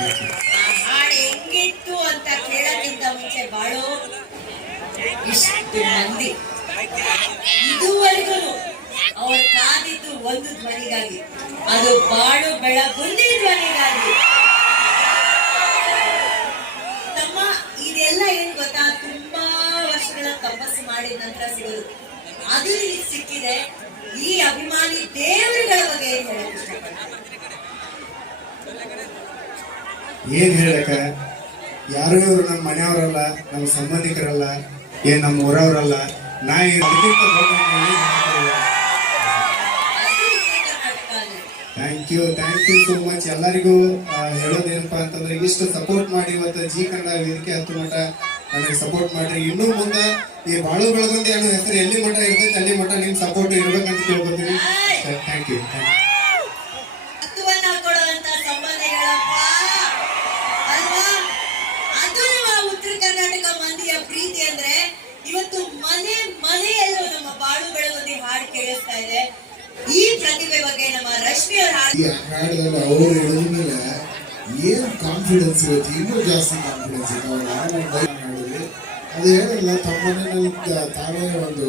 ಆ ಹಾಡು ಹೆಂಗಿತ್ತು ಅಂತ ಕೇಳೋಕ್ಕಿಂತ ಮುಂಚೆ ಬಾಳು ಇಷ್ಟು ಮಂದಿ ಇದುವರೆಗೂ ಅವ್ರು ಕಾದಿದ್ದು ಒಂದು ಧ್ವನಿಗಾಗಿ, ಅದು ಬಾಳು ಬೆಳಗುಂದಿ ಧ್ವನಿಗಾಗಿ. ತಮ್ಮ ಇದೆಲ್ಲ ಏನ್ ಗೊತ್ತಾ, ತುಂಬಾ ವರ್ಷಗಳ ತಪಸ್ಸು ಮಾಡಿದ ನಂತರ ಸಿಗೋದು, ಅದು ನಿಮಗೆ ಸಿಕ್ಕಿದೆ. ಈ ಅಭಿಮಾನಿ ದೇವರುಗಳ ಬಗ್ಗೆ ಏನ್ ಹೇಳಕ್ ಇಷ್ಟಪಡ್ತೀನಿ? ಏನ್ ಹೇಳಕ, ಯಾರು ಇವರು ನಮ್ಮ ಮನೆಯವರಲ್ಲ, ನಮ್ಮ ಸಂಬಂಧಿಕರಲ್ಲ, ಏನ್ ನಮ್ಮ ಊರವರಲ್ಲ. ನಾ ಥ್ಯಾಂಕ್ ಯು ಸೋ ಮಚ್. ಎಲ್ಲರಿಗೂ ಹೇಳೋದೇನಪ್ಪಾ ಅಂತಂದ್ರೆ, ಇಷ್ಟು ಸಪೋರ್ಟ್ ಮಾಡಿ ಇವತ್ತು ಜಿ ಕನ್ನಡ ವೇದಿಕೆ ಹತ್ತು ಮಠ ನನಗೆ ಸಪೋರ್ಟ್ ಮಾಡ್ರಿ. ಇನ್ನೂ ಮುಂದೆ ಈ ಬಾಳು ಬೆಳಗುಂದಿ ಅನ್ನೋ ಹೆಸರು ಎಲ್ಲಿ ಮಠ ಇರ್ತೈತೆ ಅಲ್ಲಿ ಮಠ ನಿಮ್ ಸಪೋರ್ಟ್ ಇರ್ಬೇಕಂತ ಕೇಳ್ಕೊತೀನಿ. Thank you. ಉತ್ತರ ಕರ್ನಾಟಕ ಮಂದಿಯ ಪ್ರೀತಿ ಅಂದ್ರೆ ಇವತ್ತು ಮನೆ ಮನೆಯಲ್ಲೂ ನಮ್ಮ ಬಾಳು ಬೆಳಗುಂದಿ ಹಾಡು ಕೇಳಿಸ್ತಾ ಇದೆ. ಈ ಪ್ರತಿಭೆ ಬಗ್ಗೆ ನಮ್ಮ ರಶ್ಮಿ ಅವರ ಹಾಡಿದಾಗ ಅವರು ಹೇಳಿದ ಮೇಲೆ ಏನ್ ಕಾನ್ಫಿಡೆನ್ಸ್ ಇರುತ್ತೆ, ಇನ್ನೂ ಜಾಸ್ತಿ ಕಾನ್ಫಿಡೆನ್ಸ್ ಇದೆ. ಅವ್ರು ಹಾಡಿದ್ರೆ ಅದು ಹೇಳಿಲ್ಲ, ತಮ್ಮ ಮನೆಯಲ್ಲಿ ತಾವೇ ಒಂದು